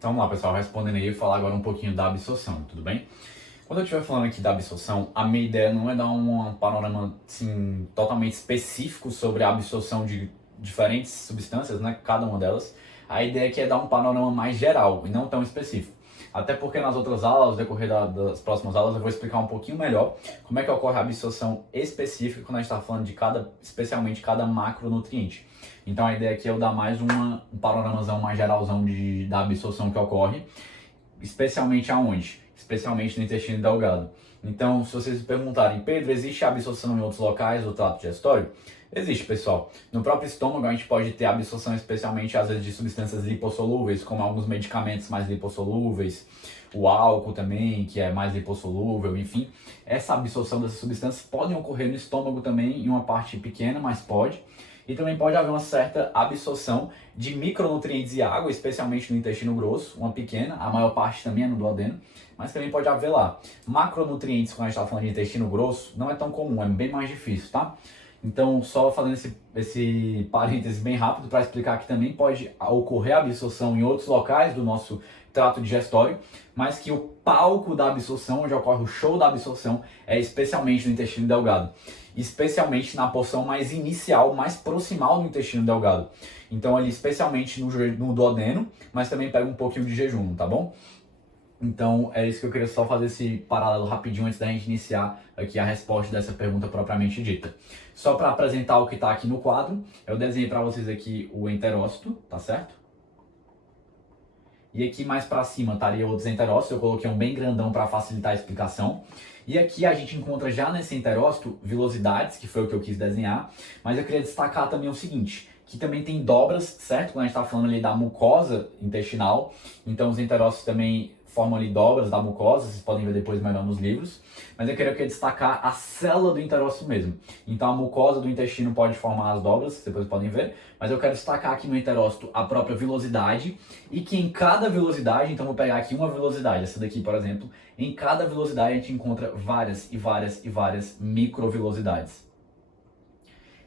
Então vamos lá, pessoal, respondendo aí, eu vou falar agora um pouquinho da absorção, tudo bem? Quando eu estiver falando aqui da absorção, a minha ideia não é dar um panorama assim, totalmente específico sobre a absorção de diferentes substâncias, né, cada uma delas. A ideia aqui é dar um panorama mais geral e não tão específico. Até porque nas outras aulas, no decorrer das próximas aulas, eu vou explicar um pouquinho melhor como é que ocorre a absorção específica quando a gente está falando de especialmente cada macronutriente. Então a ideia aqui é eu dar mais um panoramazão mais geralzão da absorção que ocorre, especialmente aonde? Especialmente no intestino delgado. Então, se vocês me perguntarem, Pedro, existe absorção em outros locais do trato digestório? Existe, pessoal. No próprio estômago a gente pode ter absorção especialmente às vezes de substâncias lipossolúveis, como alguns medicamentos mais lipossolúveis, o álcool também, que é mais lipossolúvel, enfim. Essa absorção dessas substâncias podem ocorrer no estômago também, em uma parte pequena, mas pode. E também pode haver uma certa absorção de micronutrientes e água, especialmente no intestino grosso, uma pequena, a maior parte também é no duodeno, mas também pode haver lá. Macronutrientes, quando a gente está falando de intestino grosso, não é tão comum, é bem mais difícil, tá? Então, só fazendo esse parêntese bem rápido para explicar que também pode ocorrer absorção em outros locais do nosso trato digestório, mas que o palco da absorção, onde ocorre o show da absorção, é especialmente no intestino delgado. Especialmente na porção mais inicial, mais proximal do intestino delgado. Então, ali, especialmente no duodeno, mas também pega um pouquinho de jejum, tá bom? Então, é isso que eu queria só fazer esse paralelo rapidinho antes da gente iniciar aqui a resposta dessa pergunta propriamente dita. Só para apresentar o que está aqui no quadro, eu desenhei para vocês aqui o enterócito, tá certo? E aqui mais para cima estaria outros enterócitos, eu coloquei um bem grandão para facilitar a explicação. E aqui a gente encontra já nesse enterócito vilosidades, que foi o que eu quis desenhar, mas eu queria destacar também o seguinte, que também tem dobras, certo? Quando a gente está falando ali da mucosa intestinal, então os enterócitos também formam ali dobras da mucosa, vocês podem ver depois melhor nos livros, mas eu queria destacar a célula do enterócito mesmo. Então a mucosa do intestino pode formar as dobras, vocês depois podem ver, mas eu quero destacar aqui no enterócito a própria vilosidade, e que em cada vilosidade, então vou pegar aqui uma vilosidade, essa daqui por exemplo, em cada vilosidade a gente encontra várias e várias e várias microvilosidades.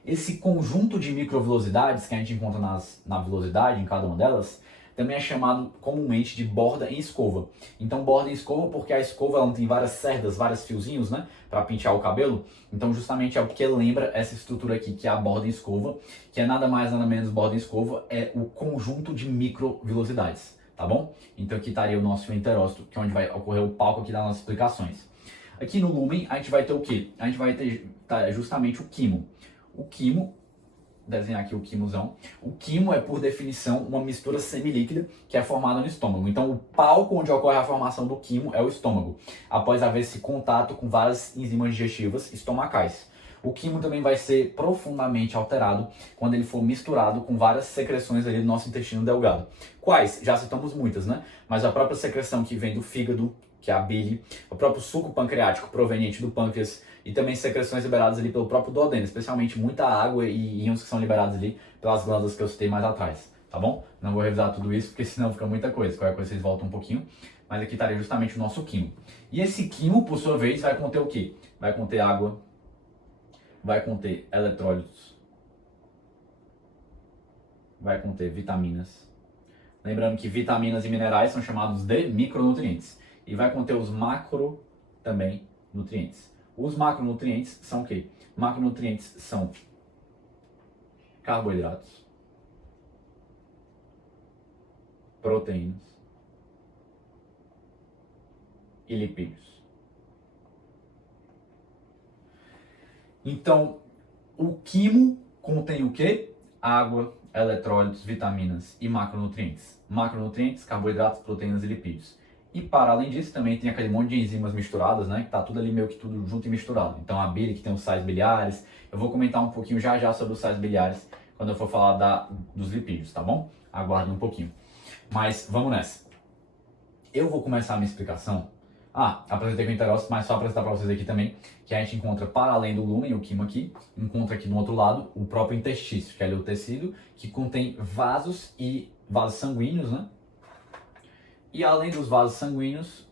Esse conjunto de microvilosidades que a gente encontra na vilosidade, em cada uma delas, também é chamado comumente de borda em escova. Então borda em escova porque a escova ela tem várias cerdas, vários fiozinhos, né, para pentear o cabelo. Então justamente é o que lembra essa estrutura aqui, que é a borda em escova, que é nada mais nada menos borda em escova, é o conjunto de microvilosidades, tá bom? Então aqui estaria o nosso enterócito, que é onde vai ocorrer o palco aqui das nossas explicações. Aqui no lúmen a gente vai ter o quê? A gente vai ter justamente o quimo. O quimo, desenhar aqui o quimozão. O quimo é, por definição, uma mistura semilíquida que é formada no estômago. Então, o palco onde ocorre a formação do quimo é o estômago, após haver esse contato com várias enzimas digestivas estomacais. O quimo também vai ser profundamente alterado quando ele for misturado com várias secreções ali do nosso intestino delgado. Quais? Já citamos muitas, né? Mas a própria secreção que vem do fígado, que é a bile, o próprio suco pancreático proveniente do pâncreas, e também secreções liberadas ali pelo próprio duodeno, especialmente muita água e íons que são liberados ali pelas glândulas que eu citei mais atrás, tá bom? Não vou revisar tudo isso, porque senão fica muita coisa, qualquer coisa vocês voltam um pouquinho, mas aqui estaria justamente o nosso quimo. E esse quimo, por sua vez, vai conter o quê? Vai conter água, vai conter eletrólitos, vai conter vitaminas. Lembrando que vitaminas e minerais são chamados de micronutrientes. E vai conter os macro também nutrientes. Os macronutrientes são o quê? Macronutrientes são carboidratos, proteínas e lipídios. Então, o quimo contém o quê? Água, eletrólitos, vitaminas e macronutrientes. Macronutrientes, carboidratos, proteínas e lipídios. E para além disso, também tem aquele monte de enzimas misturadas, né? Que tá tudo ali meio que tudo junto e misturado. Então a bile, que tem os sais biliares. Eu vou comentar um pouquinho já sobre os sais biliares quando eu for falar dos lipídios, tá bom? Aguarde um pouquinho. Mas vamos nessa. Eu vou começar a minha explicação. Apresentei com o enterócito, mas só apresentar para vocês aqui também que a gente encontra, para além do lúmen, o quimo aqui, encontra aqui do outro lado o próprio intestício, que é ali o tecido que contém vasos e vasos sanguíneos, né? E além dos vasos sanguíneos,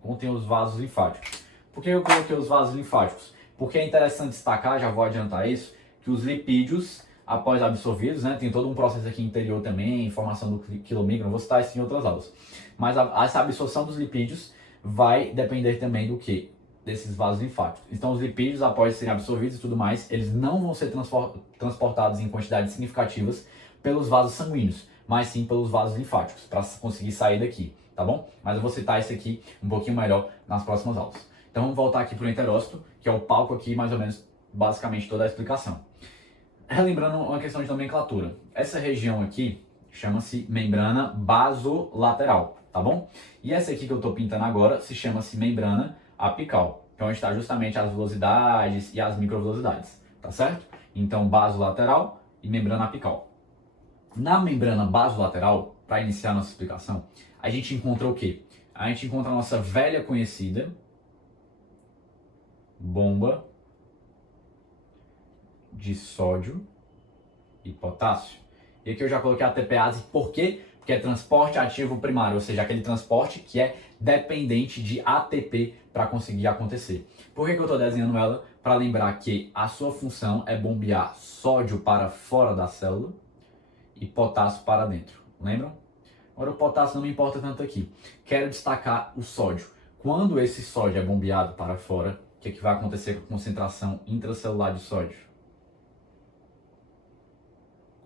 contém os vasos linfáticos. Por que eu coloquei os vasos linfáticos? Porque é interessante destacar, já vou adiantar isso, que os lipídios, após absorvidos, né? Tem todo um processo aqui interior também, formação do quilomicro, não vou citar isso em outras aulas. Mas essa absorção dos lipídios vai depender também do que? Desses vasos linfáticos. Então os lipídios, após serem absorvidos e tudo mais, eles não vão ser transportados em quantidades significativas pelos vasos sanguíneos, mas sim pelos vasos linfáticos, para conseguir sair daqui, tá bom? Mas eu vou citar isso aqui um pouquinho melhor nas próximas aulas. Então vamos voltar aqui para o enterócito, que é o palco aqui, mais ou menos, basicamente toda a explicação. Relembrando uma questão de nomenclatura. Essa região aqui chama-se membrana basolateral, tá bom? E essa aqui que eu estou pintando agora se chama-se membrana apical, que é onde está justamente as velocidades e as microvelocidades, tá certo? Então, basolateral e membrana apical. Na membrana basolateral, para iniciar nossa explicação, a gente encontra o quê? A gente encontra a nossa velha conhecida bomba de sódio e potássio. E aqui eu já coloquei a TPase, por quê? Porque é transporte ativo primário, ou seja, aquele transporte que é dependente de ATP para conseguir acontecer. Por que eu estou desenhando ela? Para lembrar que a sua função é bombear sódio para fora da célula e potássio para dentro. Lembram? Agora o potássio não me importa tanto aqui. Quero destacar o sódio. Quando esse sódio é bombeado para fora, o que vai acontecer com a concentração intracelular de sódio?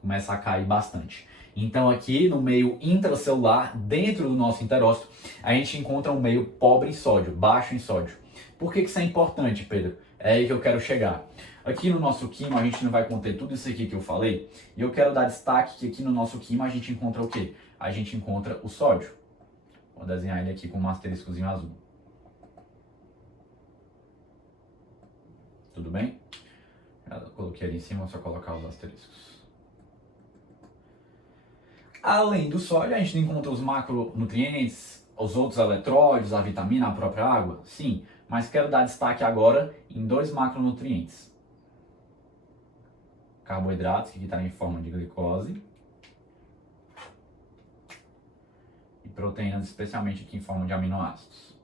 Começa a cair bastante. Então aqui no meio intracelular, dentro do nosso enterócito, a gente encontra um meio pobre em sódio, baixo em sódio. Por que isso é importante, Pedro? É aí que eu quero chegar. Aqui no nosso quimo a gente não vai conter tudo isso aqui que eu falei, e eu quero dar destaque que aqui no nosso quimo a gente encontra o quê? A gente encontra o sódio. Vou desenhar ele aqui com um asteriscozinho azul. Tudo bem? Já coloquei ali em cima, vou só colocar os asteriscos. Além do sódio, a gente encontra os macronutrientes, os outros eletrólitos, a vitamina, a própria água? Sim, mas quero dar destaque agora em dois macronutrientes. Carboidratos, que aqui está em forma de glicose. E proteínas, especialmente aqui em forma de aminoácidos.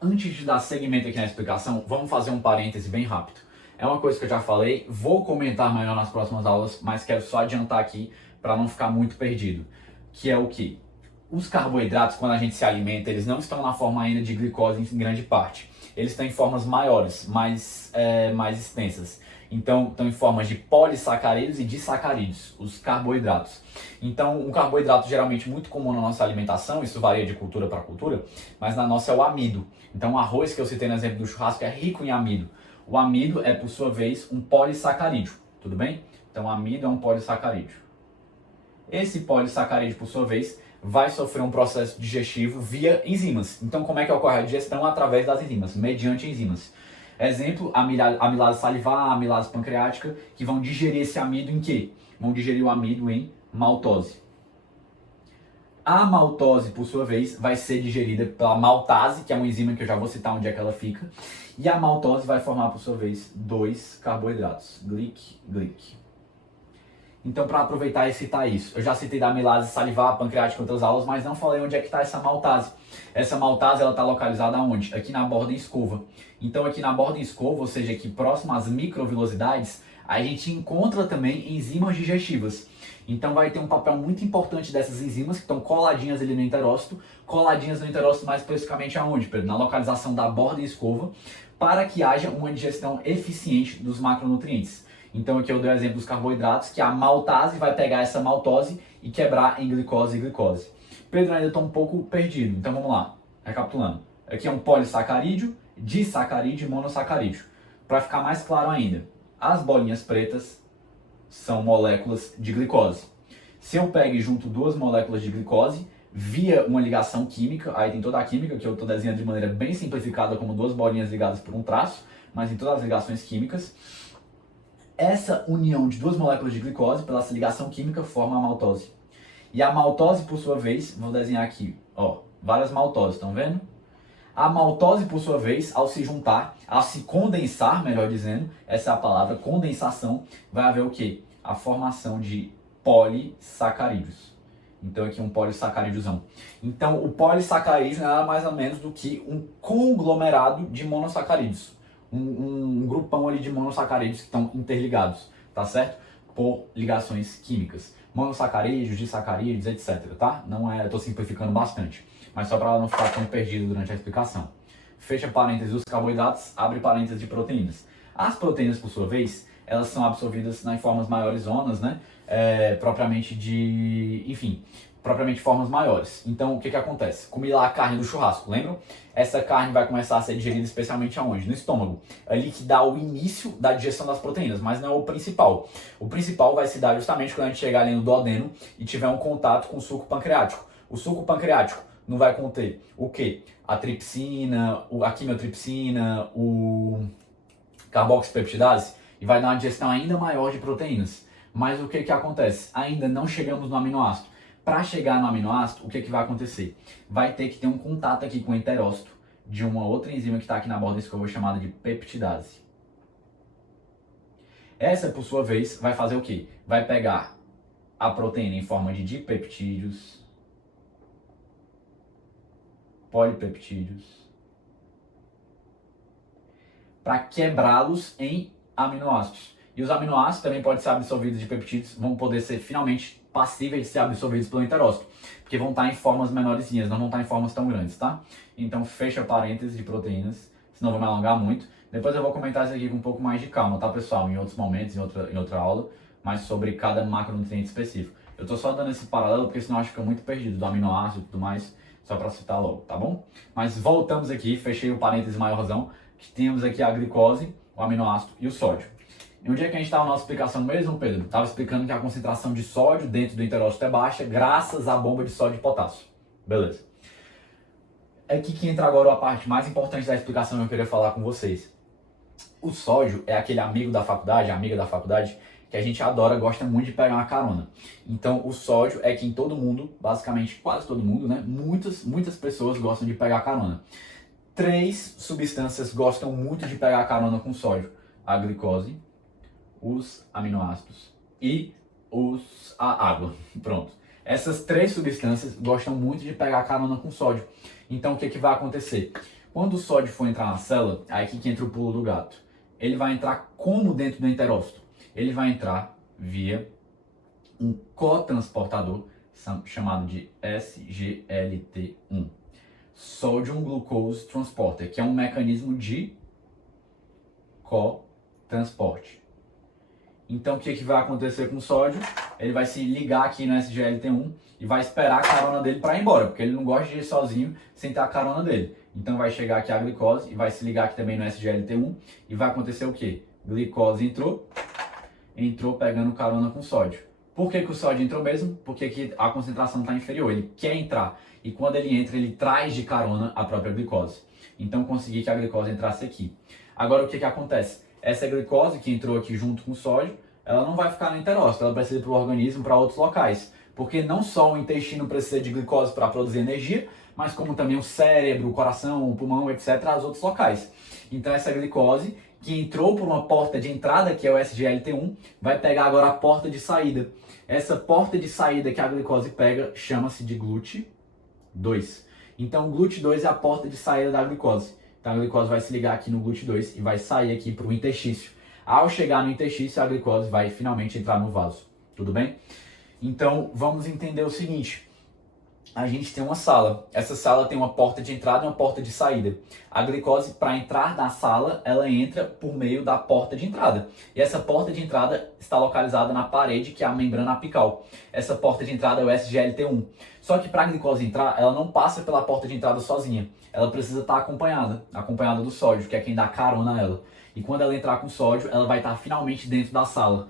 Antes de dar seguimento aqui na explicação, vamos fazer um parêntese bem rápido. É uma coisa que eu já falei, vou comentar melhor nas próximas aulas, mas quero só adiantar aqui para não ficar muito perdido. Que é o que? Os carboidratos, quando a gente se alimenta, eles não estão na forma ainda de glicose em grande parte. Eles estão em formas maiores, mais extensas. Então, estão em formas de polissacarídeos e disacarídeos, os carboidratos. Então, um carboidrato geralmente muito comum na nossa alimentação, isso varia de cultura para cultura, mas na nossa é o amido. Então, o arroz que eu citei no exemplo do churrasco é rico em amido. O amido é, por sua vez, um polissacarídeo, tudo bem? Então, o amido é um polissacarídeo. Esse polissacarídeo, por sua vez, vai sofrer um processo digestivo via enzimas. Então, como é que ocorre a digestão? Através das enzimas, mediante enzimas. Exemplo, amilase salivar, amilase pancreática, que vão digerir esse amido em quê? Vão digerir o amido em maltose. A maltose, por sua vez, vai ser digerida pela maltase, que é uma enzima que eu já vou citar onde é que ela fica. E a maltose vai formar, por sua vez, dois carboidratos, glic, glic. Então, para aproveitar e citar isso, eu já citei da amilase salivar, pancreática em outras aulas, mas não falei onde é que está essa maltase. Essa maltase, ela está localizada onde? Aqui na borda escova. Então, aqui na borda escova, ou seja, aqui próximo às microvilosidades, a gente encontra também enzimas digestivas. Então, vai ter um papel muito importante dessas enzimas que estão coladinhas ali no enterócito, coladinhas no enterócito mais especificamente aonde, Pedro? Na localização da borda escova, para que haja uma digestão eficiente dos macronutrientes. Então aqui eu dei o exemplo dos carboidratos, que a maltase vai pegar essa maltose e quebrar em glicose e glicose. Pedro, ainda estou um pouco perdido, então vamos lá, recapitulando. Aqui é um polissacarídeo, disacarídeo e monossacarídeo. Para ficar mais claro ainda, as bolinhas pretas são moléculas de glicose. Se eu pego e junto duas moléculas de glicose, via uma ligação química, aí tem toda a química que eu estou desenhando de maneira bem simplificada como duas bolinhas ligadas por um traço, mas em todas as ligações químicas, essa união de duas moléculas de glicose, pela essa ligação química, forma a maltose. E a maltose, por sua vez, vou desenhar aqui, ó, várias maltoses, estão vendo? A maltose, por sua vez, ao se juntar, ao se condensar, melhor dizendo, essa é a palavra, condensação, vai haver o quê? A formação de polissacarídeos. Então aqui um polissacarídeozão. Então o polissacarídeo não é nada mais ou menos do que um conglomerado de monossacarídeos. um grupão ali de monossacarídeos que estão interligados, tá certo? Por ligações químicas. Monossacarídeos, disacarídeos, etc, tá? Não é, eu tô simplificando bastante, mas só para ela não ficar tão perdido durante a explicação. Fecha parênteses dos carboidratos, abre parênteses de proteínas. As proteínas, por sua vez, elas são absorvidas em formas maiores zonas, né? Propriamente formas maiores. Então, o que acontece? Comi lá a carne do churrasco, lembram? Essa carne vai começar a ser digerida especialmente aonde? No estômago. É ali que dá o início da digestão das proteínas, mas não é o principal. O principal vai se dar justamente quando a gente chegar ali no duodeno e tiver um contato com o suco pancreático. O suco pancreático não vai conter o quê? A tripsina, a quimiotripsina, o carboxipeptidase, e vai dar uma digestão ainda maior de proteínas. Mas o que acontece? Ainda não chegamos no aminoácido. Para chegar no aminoácido, o que vai acontecer? Vai ter que ter um contato aqui com o enterócito de uma outra enzima que está aqui na borda da escova chamada de peptidase. Essa, por sua vez, vai fazer o quê? Vai pegar a proteína em forma de dipeptídeos, polipeptídeos, para quebrá-los em aminoácidos. E os aminoácidos também podem ser absorvidos de peptídeos, vão poder ser finalmente passíveis de ser absorvidos pelo enterócito, porque vão estar em formas menorzinhas, não vão estar em formas tão grandes, tá? Então fecha parênteses de proteínas, senão eu vou me alongar muito. Depois eu vou comentar isso aqui com um pouco mais de calma, tá, pessoal? Em outros momentos, em outra aula, mas sobre cada macronutriente específico. Eu tô só dando esse paralelo porque senão acho que fica muito perdido do aminoácido e tudo mais, só para citar logo, tá bom? Mas voltamos aqui, fechei o parêntese maiorzão, que temos aqui a glicose, o aminoácido e o sódio. E onde é que a gente estava na nossa explicação mesmo, Pedro? Estava explicando que a concentração de sódio dentro do enterócito é baixa graças à bomba de sódio e potássio. Beleza. É aqui que entra agora a parte mais importante da explicação que eu queria falar com vocês. O sódio é aquele amigo da faculdade, amiga da faculdade, que a gente adora, gosta muito de pegar uma carona. Então o sódio é quem todo mundo, basicamente quase todo mundo, né? Muitas pessoas gostam de pegar carona. 3 substâncias gostam muito de pegar carona com sódio: a glicose, os aminoácidos e a água. Pronto. Essas 3 substâncias gostam muito de pegar carona com sódio. Então o que vai acontecer? Quando o sódio for entrar na célula, aí aqui que entra o pulo do gato. Ele vai entrar como dentro do enterócito? Ele vai entrar via um cotransportador chamado de SGLT1. Sodium Glucose Transporter, que é um mecanismo de cotransporte. Então o que vai acontecer com o sódio? Ele vai se ligar aqui no SGLT1 e vai esperar a carona dele para ir embora, porque ele não gosta de ir sozinho sem ter a carona dele. Então vai chegar aqui a glicose e vai se ligar aqui também no SGLT1 e vai acontecer o quê? Glicose entrou pegando carona com sódio. Por que o sódio entrou mesmo? Porque aqui a concentração está inferior, ele quer entrar. E quando ele entra, ele traz de carona a própria glicose. Então consegui que a glicose entrasse aqui. Agora o que acontece? Essa glicose que entrou aqui junto com o sódio, ela não vai ficar no enterócito, ela precisa ir para o organismo, para outros locais. Porque não só o intestino precisa de glicose para produzir energia, mas como também o cérebro, o coração, o pulmão, etc., os outros locais. Então essa glicose, que entrou por uma porta de entrada, que é o SGLT1, vai pegar agora a porta de saída. Essa porta de saída que a glicose pega chama-se de GLUT2. Então o GLUT2 é a porta de saída da glicose. Então a glicose vai se ligar aqui no GLUT2 e vai sair aqui para o interstício. Ao chegar no interstício, a glicose vai finalmente entrar no vaso. Tudo bem? Então vamos entender o seguinte. A gente tem uma sala. Essa sala tem uma porta de entrada e uma porta de saída. A glicose, para entrar na sala, ela entra por meio da porta de entrada. E essa porta de entrada está localizada na parede, que é a membrana apical. Essa porta de entrada é o SGLT1. Só que para a glicose entrar, ela não passa pela porta de entrada sozinha. Ela precisa estar acompanhada do sódio, que é quem dá carona a ela. E quando ela entrar com sódio, ela vai estar finalmente dentro da sala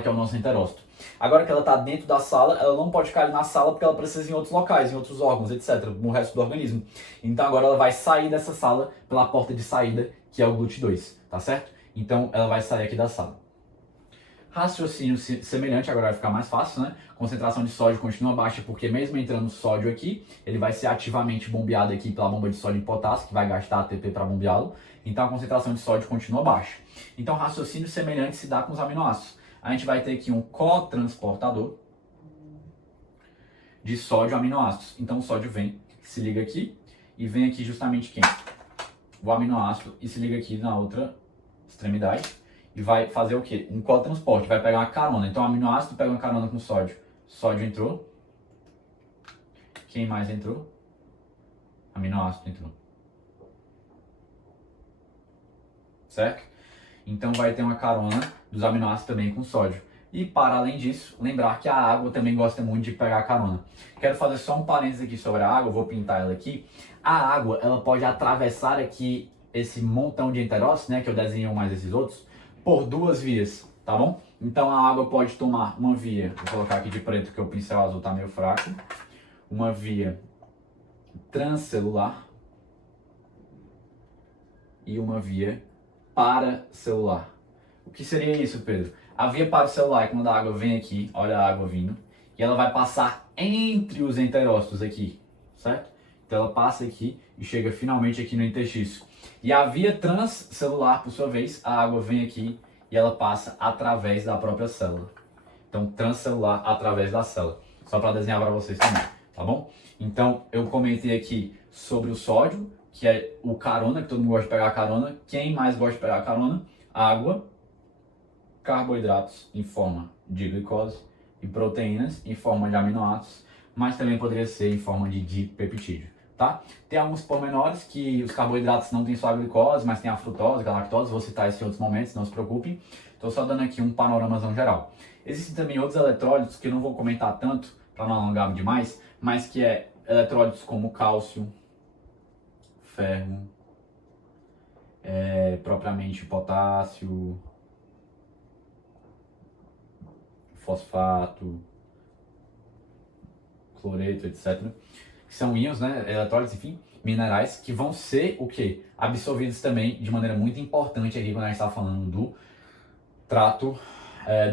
que é o nosso enterócito. Agora que ela está dentro da sala, ela não pode ficar ali na sala porque ela precisa ir em outros locais, em outros órgãos, etc., no resto do organismo. Então agora ela vai sair dessa sala pela porta de saída, que é o GLUT2, tá certo? Então ela vai sair aqui da sala. Raciocínio semelhante, agora vai ficar mais fácil, né? Concentração de sódio continua baixa porque mesmo entrando sódio aqui, ele vai ser ativamente bombeado aqui pela bomba de sódio e potássio, que vai gastar ATP para bombeá-lo. Então a concentração de sódio continua baixa. Então raciocínio semelhante se dá com os aminoácidos. A gente vai ter aqui um cotransportador de sódio e aminoácidos. Então o sódio vem, se liga aqui e vem aqui justamente quem? o aminoácido e se liga aqui na outra extremidade e vai fazer o quê? Um cotransporte, vai pegar uma carona. Então o aminoácido pega uma carona com sódio. Sódio entrou. Quem mais entrou? Aminoácido entrou. Certo? Então vai ter uma carona dos aminoácidos também com sódio. E para além disso, lembrar que a água também gosta muito de pegar carona. Quero fazer só um parênteses aqui sobre a água, vou pintar ela aqui. A água, ela pode atravessar aqui esse montão de enterócitos, né, que eu desenho mais esses outros, por duas vias, tá bom? Então a água pode tomar uma via, vou colocar aqui de preto porque o pincel azul tá meio fraco, uma via transcelular e uma via paracelular. O que seria isso, Pedro? A via paracelular é quando a água vem aqui, olha a água vindo, e ela vai passar entre os enterócitos aqui, certo? Então ela passa aqui e chega finalmente aqui no interstício. E a via transcelular, por sua vez, a água vem aqui e ela passa através da própria célula. Então transcelular através da célula. Só para desenhar para vocês também, tá bom? Então eu comentei aqui sobre o sódio, que é o carona, que todo mundo gosta de pegar carona. Quem mais gosta de pegar carona? Água, carboidratos em forma de glicose e proteínas em forma de aminoácidos, mas também poderia ser em forma de dipeptídeo, tá? Tem alguns pormenores que os carboidratos não têm só a glicose, mas tem a frutose, a lactose, vou citar isso em outros momentos, não se preocupem. Estou só dando aqui um panoramazão geral. Existem também outros eletrólitos que eu não vou comentar tanto, para não alongar demais, mas que é eletrólitos como cálcio, ferro, propriamente potássio, fosfato, cloreto, etc. Que são íons, né, eletrólitos, enfim, minerais, que vão ser o quê? Absorvidos também de maneira muito importante aqui quando a gente está falando do trato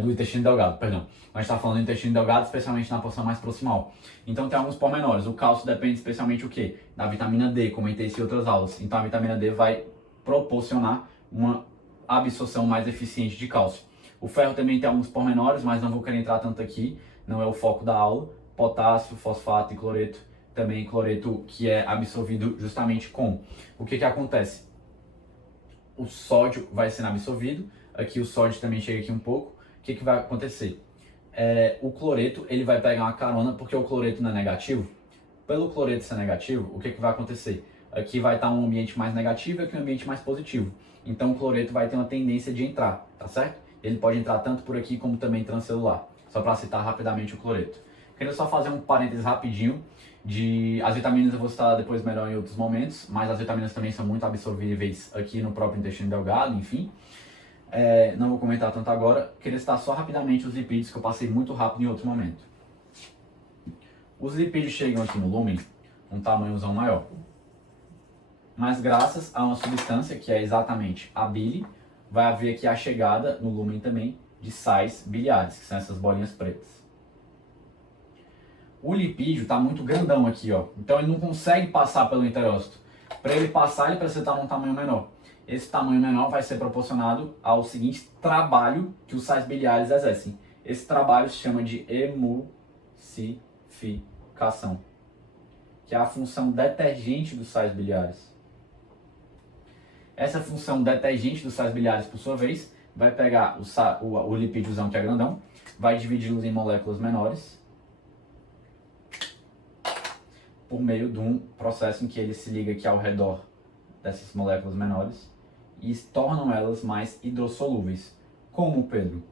do intestino delgado, perdão. A gente está falando do intestino delgado, especialmente na porção mais proximal. Então tem alguns pormenores. O cálcio depende especialmente o quê? Da vitamina D, comentei isso em outras aulas. Então a vitamina D vai proporcionar uma absorção mais eficiente de cálcio. O ferro também tem alguns pormenores, mas não vou querer entrar tanto aqui, não é o foco da aula. Potássio, fosfato e cloreto, também cloreto que é absorvido justamente com. O que acontece? O sódio vai sendo absorvido, aqui o sódio também chega aqui um pouco. O que vai acontecer? O cloreto ele vai pegar uma carona, porque o cloreto não é negativo. Pelo cloreto ser negativo, o que vai acontecer? Aqui vai estar um ambiente mais negativo e aqui um ambiente mais positivo. Então o cloreto vai ter uma tendência de entrar, tá certo? Ele pode entrar tanto por aqui como também transcelular. Só para citar rapidamente o cloreto. Queria só fazer um parênteses rapidinho. As vitaminas eu vou citar depois melhor em outros momentos, mas as vitaminas também são muito absorvíveis aqui no próprio intestino delgado, enfim. Não vou comentar tanto agora. Queria citar só rapidamente os lipídios, que eu passei muito rápido em outro momento. Os lipídios chegam aqui no lúmen um tamanhozão maior. Mas graças a uma substância, que é exatamente a bile, vai haver aqui a chegada no lúmen também de sais biliares, que são essas bolinhas pretas. O lipídio está muito grandão aqui, ó. Então ele não consegue passar pelo enterócito. Para ele passar, ele precisa estar num tamanho menor. Esse tamanho menor vai ser proporcionado ao seguinte trabalho que os sais biliares exercem. Esse trabalho se chama de emulsificação, que é a função detergente dos sais biliares. Essa função detergente dos sais biliares, por sua vez, vai pegar o lipídiozão que é grandão, vai dividi-los em moléculas menores, por meio de um processo em que ele se liga aqui ao redor dessas moléculas menores e tornam elas mais hidrossolúveis. Como, Pedro?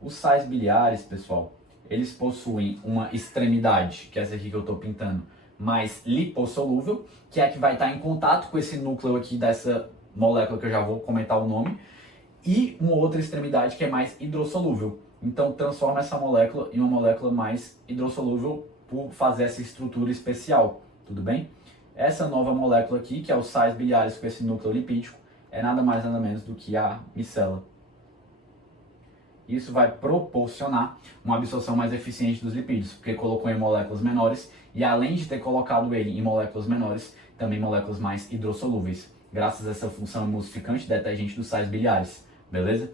Os sais biliares, pessoal, eles possuem uma extremidade, que é essa aqui que eu estou pintando, mais lipossolúvel, que é a que vai estar em contato com esse núcleo aqui dessa molécula que eu já vou comentar o nome, e uma outra extremidade que é mais hidrossolúvel. Então transforma essa molécula em uma molécula mais hidrossolúvel por fazer essa estrutura especial, tudo bem? Essa nova molécula aqui, que é os sais biliares com esse núcleo lipídico, é nada mais nada menos do que a micela. Isso vai proporcionar uma absorção mais eficiente dos lipídios, porque colocou em moléculas menores e além de ter colocado ele em moléculas menores, também moléculas mais hidrossolúveis, graças a essa função emulsificante detergente dos sais biliares, beleza?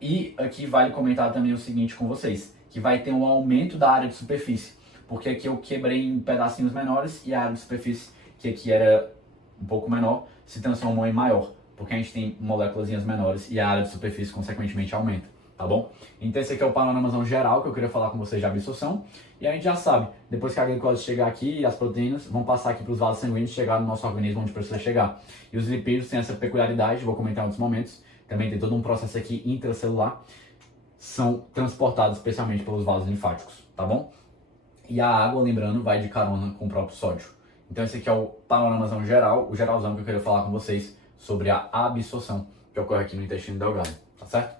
E aqui vale comentar também o seguinte com vocês, que vai ter um aumento da área de superfície, porque aqui eu quebrei em pedacinhos menores e a área de superfície, que aqui era um pouco menor, se transformam em maior, porque a gente tem moléculas menores e a área de superfície consequentemente aumenta, tá bom? Então esse aqui é o panoramazão geral que eu queria falar com vocês de absorção, e a gente já sabe, depois que a glicose chegar aqui, as proteínas vão passar aqui para os vasos sanguíneos, chegar no nosso organismo onde precisa chegar. E os lipídios têm essa peculiaridade, vou comentar em outros momentos, também tem todo um processo aqui intracelular, são transportados especialmente pelos vasos linfáticos, tá bom? E a água, lembrando, vai de carona com o próprio sódio. Então esse aqui é o panoramazão geral, o geralzão que eu queria falar com vocês sobre a absorção que ocorre aqui no intestino delgado, tá certo?